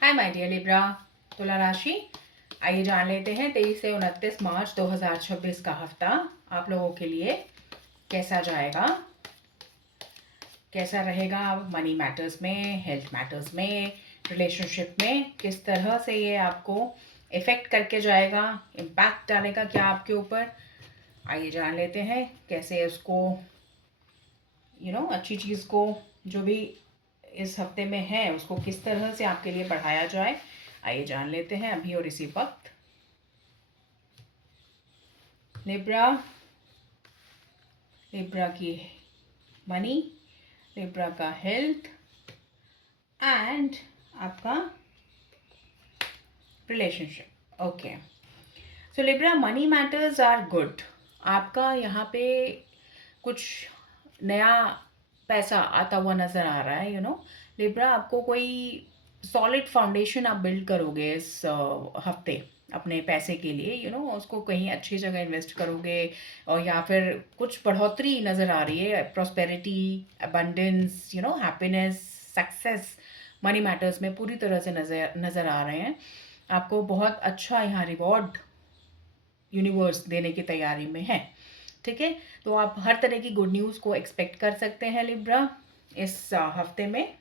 Hi my dear Libra. तुला राशि, आइए जान लेते हैं 23 से 29 मार्च 2026 का हफ्ता आप लोगों के लिए कैसा जाएगा, कैसा रहेगा मनी मैटर्स में, हेल्थ मैटर्स में, रिलेशनशिप में, किस तरह से ये आपको इफ़ेक्ट करके जाएगा, इम्पैक्ट डालेगा क्या आपके ऊपर। आइए जान लेते हैं कैसे उसको अच्छी चीज़ को जो भी इस हफ्ते में है उसको किस तरह से आपके लिए बढ़ाया जाए। आइए जान लेते हैं अभी और इसी वक्त। लिब्रा, लिब्रा की मनी, लिब्रा का हेल्थ एंड आपका relationship. Okay, so Libra, money matters are good. आपका यहाँ पे कुछ नया पैसा आता हुआ नज़र आ रहा है। लिब्रा, आपको कोई सॉलिड फाउंडेशन आप बिल्ड करोगे इस हफ्ते अपने पैसे के लिए। उसको कहीं अच्छी जगह इन्वेस्ट करोगे, और या फिर कुछ बढ़ोतरी नज़र आ रही है, prosperity, abundance, happiness, success money matters में पूरी तरह से नज़र नज़र आ रहे हैं। आपको बहुत अच्छा यहाँ रिवॉर्ड यूनिवर्स देने की तैयारी में है। ठीक है, तो आप हर तरह की गुड न्यूज़ को एक्सपेक्ट कर सकते हैं लिब्रा इस हफ्ते में।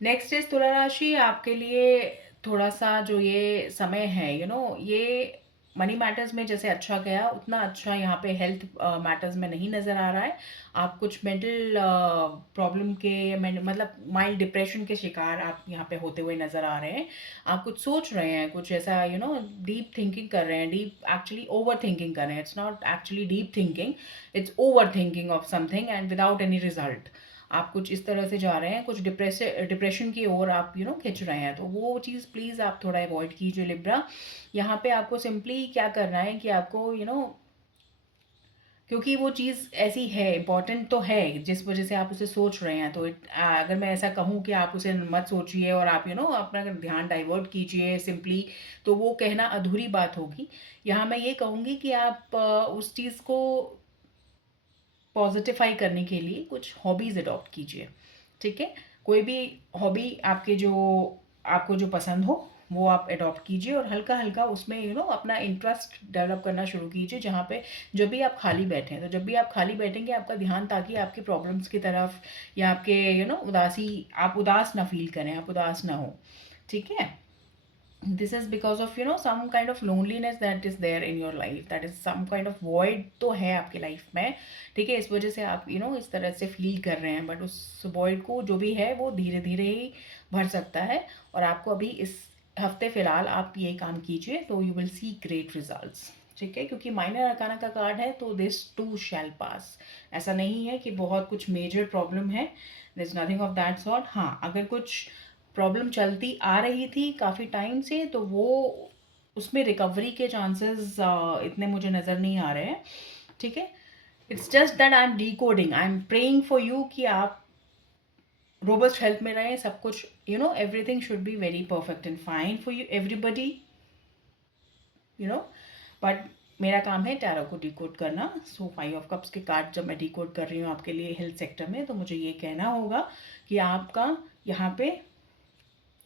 नेक्स्ट इज तुला राशि, आपके लिए थोड़ा सा जो ये समय है, ये मनी मैटर्स में जैसे अच्छा गया उतना अच्छा यहाँ पे हेल्थ मैटर्स में नहीं नज़र आ रहा है। आप कुछ मेंटल प्रॉब्लम के, मतलब माइल्ड डिप्रेशन के शिकार आप यहाँ पे होते हुए नज़र आ रहे हैं। आप कुछ सोच रहे हैं, कुछ ऐसा डीप थिंकिंग कर रहे हैं, डीप एक्चुअली ओवर थिंकिंग कर रहे हैं। It's not actually deep thinking, it's over thinking of something and without any result. आप कुछ इस तरह से जा रहे हैं, कुछ डिप्रेशन की ओर आप खिंच रहे हैं, तो वो चीज़ प्लीज़ आप थोड़ा अवॉइड कीजिए लिब्रा। यहाँ पे आपको सिंपली क्या करना है कि आपको क्योंकि वो चीज़ ऐसी है, इम्पॉर्टेंट तो है जिस वजह से आप उसे सोच रहे हैं, तो अगर मैं ऐसा कहूँ कि आप उसे मत सोचिए और आप अपना ध्यान डाइवर्ट कीजिए सिंपली, तो वो कहना अधूरी बात होगी। यहाँ मैं ये कहूँगी कि आप उस चीज़ को पॉजिटिफाई करने के लिए कुछ हॉबीज़ अडॉप्ट कीजिए। ठीक है, कोई भी हॉबी आपको जो पसंद हो वो आप अडॉप्ट कीजिए, और हल्का हल्का उसमें अपना इंटरेस्ट डेवलप करना शुरू कीजिए। जहाँ पे जब भी आप खाली बैठें, तो जब भी आप खाली बैठेंगे आपका ध्यान ताकि आपके प्रॉब्लम्स की तरफ, या आपके उदासी, आप उदास ना फील करें, आप उदास ना हो। ठीक है, this is because of some kind of loneliness that is there in your life, that is some kind of void तो है आपके लाइफ में। ठीक है, इस वजह से आप इस तरह से फील कर रहे हैं, बट उस void को जो भी है वो धीरे धीरे ही भर सकता है। और आपको अभी इस हफ्ते फिलहाल आप ये काम कीजिए तो you will see great results. ठीक है, क्योंकि माइनर अरकाना का कार्ड है, तो दिस टू शैल पास। ऐसा नहीं है कि बहुत कुछ मेजर प्रॉब्लम है, this is nothing of that sort. हाँ, अगर कुछ प्रॉब्लम चलती आ रही थी काफ़ी टाइम से, तो वो उसमें रिकवरी के चांसेस इतने मुझे नज़र नहीं आ रहे हैं। ठीक है, it's just that I am decoding, I am praying for you कि आप रोबस्ट हेल्थ में रहें, सब कुछ everything should be very perfect and fine for you everybody. You know but मेरा काम है टैरो को डिकोड करना। सो 5 ऑफ कप्स के कार्ड जब मैं डिकोड कर रही हूँ आपके लिए हेल्थ सेक्टर में, तो मुझे ये कहना होगा कि आपका यहाँ पे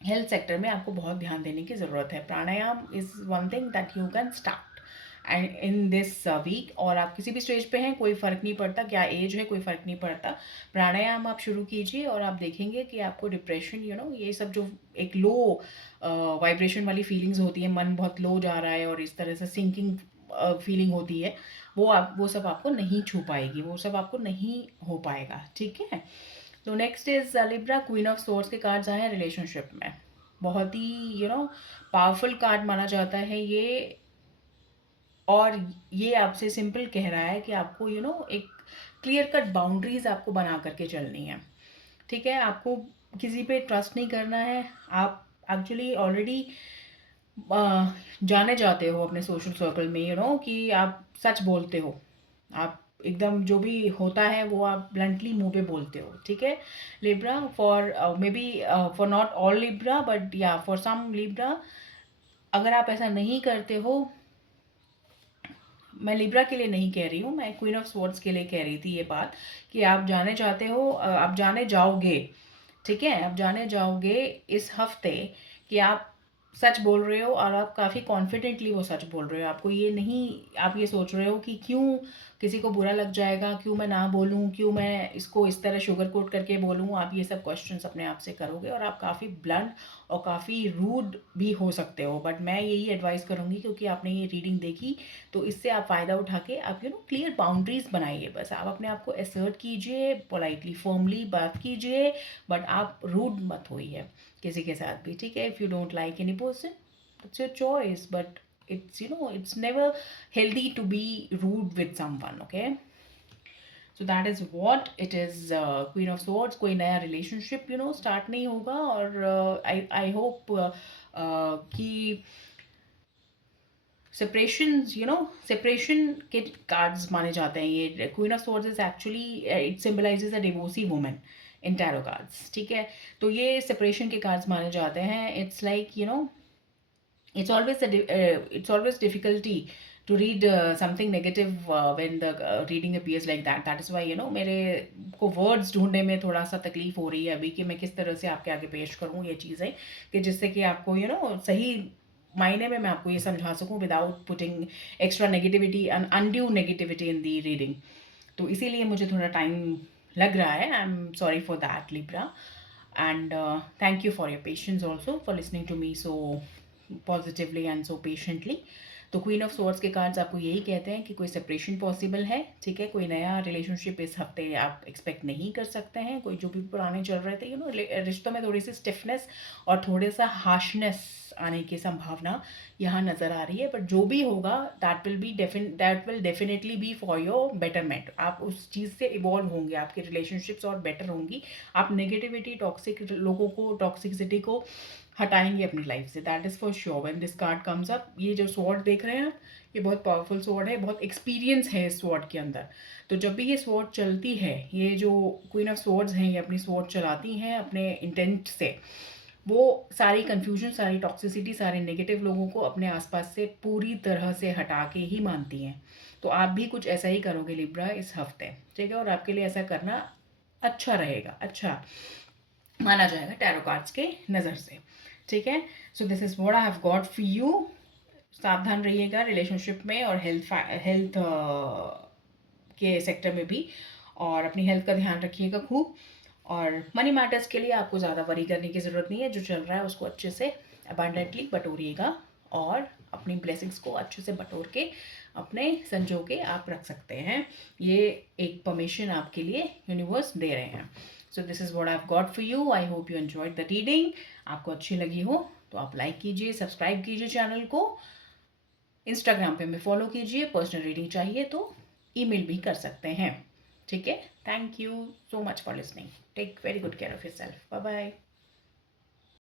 हेल्थ सेक्टर में आपको बहुत ध्यान देने की ज़रूरत है। Pranayama is one thing that you can start and in this week, और आप किसी भी स्टेज पे हैं, कोई फ़र्क नहीं पड़ता क्या एज है, कोई फ़र्क नहीं पड़ता। प्राणायाम आप शुरू कीजिए और आप देखेंगे कि आपको डिप्रेशन, ये सब जो एक लो वाइब्रेशन वाली फीलिंग्स होती है, मन बहुत लो जा रहा है और इस तरह से सिंकिंग फीलिंग होती है, वो सब आपको नहीं छू पाएगी, वो सब आपको नहीं हो पाएगा। ठीक है, तो next is Libra, queen of source के कार्ड्स आए हैं रिलेशनशिप में। बहुत ही पावरफुल कार्ड माना जाता है ये, और ये आपसे सिंपल कह रहा है कि आपको एक क्लियर कट बाउंड्रीज आपको बना करके चलनी है। ठीक है, आपको किसी पे ट्रस्ट नहीं करना है। आप एक्चुअली ऑलरेडी जाने जाते हो अपने सोशल सर्कल में, कि आप सच बोलते हो, आप एकदम जो भी होता है वो आप ब्लंटली मुंह पे बोलते हो। ठीक है Libra, for may be for not all Libra but या फॉर सम लिब्रा, अगर आप ऐसा नहीं करते हो, मैं लिब्रा के लिए नहीं कह रही हूँ, मैं क्वीन ऑफ स्वॉर्ड्स के लिए कह रही थी ये बात, कि आप जाने जाते हो, आप जाने जाओगे। ठीक है, आप जाने जाओगे इस हफ्ते कि आप सच बोल रहे हो और आप काफ़ी कॉन्फिडेंटली वो सच बोल रहे हो। आपको ये नहीं, आप ये सोच रहे हो कि क्यों किसी को बुरा लग जाएगा, क्यों मैं ना बोलूँ, क्यों मैं इसको इस तरह शुगर कोट करके बोलूँ। आप ये सब क्वेश्चंस अपने आप से करोगे और आप काफ़ी ब्लंट और काफ़ी रूड भी हो सकते हो। बट मैं यही एडवाइस करूँगी, क्योंकि आपने ये रीडिंग देखी तो इससे आप फ़ायदा उठा के आप क्लियर बाउंड्रीज बनाइए। बस आप अपने आप को असर्ट कीजिए, पोलाइटली फर्मली बात कीजिए, बट आप रूड मत होइए किसी के साथ भी। ठीक है, if you don't like any person, it's your choice, but it's never healthy to be rude with someone. Okay, so that is what it is. Queen of Swords, कोई नया relationship start नहीं होगा, और I hope कि separation के cards माने जाते हैं। ये queen of swords is actually, it symbolises a divorcee woman in tarot cards. ठीक है, तो ये सेपरेशन के कार्ड्स माने जाते हैं। It's like it's always difficulty to read something negative when the reading appears like that. That is why मेरे को words ढूंढने में थोड़ा सा तकलीफ हो रही है अभी, कि मैं किस तरह से आपके आगे पेश करूँ ये चीज़ें, कि जिससे कि आपको सही मायने में मैं आपको ये समझा सकूँ without putting extra negativity and undue negativity in the reading. तो इसीलिए मुझे थोड़ा टाइम लग रहा है। I am sorry for that, Libra, and thank you for your patience also, for listening to me so positively and so patiently. तो queen of swords के cards आपको यही कहते हैं कि कोई सेपरेशन पॉसिबल है। ठीक है, कोई नया रिलेशनशिप इस हफ्ते आप एक्सपेक्ट नहीं कर सकते हैं। कोई जो भी पुराने चल रहे थे रिश्तों में थोड़ी सी स्टिफनेस और थोड़े सा हार्शनेस आने की संभावना यहाँ नज़र आ रही है। बट जो भी होगा that will definitely be for your betterment. आप उस चीज़ से इवॉल्व होंगे, आपकी रिलेशनशिप्स और बेटर होंगी। आप नेगेटिविटी, टॉक्सिक लोगों को, टॉक्सिसिटी को हटाएंगे अपनी लाइफ से। That is for sure when this card comes up. ये जो स्वॉर्ड देख रहे हैं आप, ये बहुत पावरफुल स्वॉर्ड है, बहुत एक्सपीरियंस है इस स्वॉर्ड के अंदर। तो जब भी ये स्वॉर्ड चलती है, ये जो क्वीन ऑफ स्वॉर्ड्स हैं, ये अपनी स्वॉर्ड चलाती हैं अपने इंटेंट से। वो सारी कन्फ्यूजन, सारी टॉक्सिसिटी, सारे नेगेटिव लोगों को अपने आसपास से पूरी तरह से हटा के ही मानती हैं। तो आप भी कुछ ऐसा ही करोगे लिब्रा इस हफ्ते। ठीक है, और आपके लिए ऐसा करना अच्छा रहेगा, अच्छा माना जाएगा टैरो कार्ड्स के नज़र से। ठीक है, so this is what I have got for you. सावधान रहिएगा रिलेशनशिप में और हेल्थ के सेक्टर में भी, और अपनी हेल्थ का ध्यान रखिएगा खूब। और मनी मैटर्स के लिए आपको ज़्यादा वरी करने की ज़रूरत नहीं है। जो चल रहा है उसको अच्छे से अबंडेंटली बटोरिएगा, और अपनी ब्लेसिंग्स को अच्छे से बटोर के अपने संजो के आप रख सकते हैं। ये एक परमिशन आपके लिए यूनिवर्स दे रहे हैं। So this is what I have got for you. I hope you enjoyed the reading. आपको अच्छी लगी हो तो आप लाइक कीजिए, सब्सक्राइब कीजिए चैनल को, इंस्टाग्राम पे मैं फॉलो कीजिए। पर्सनल रीडिंग चाहिए तो ईमेल भी कर सकते हैं। ठीक है, thank you so much for listening. Take very good care of yourself. Bye bye.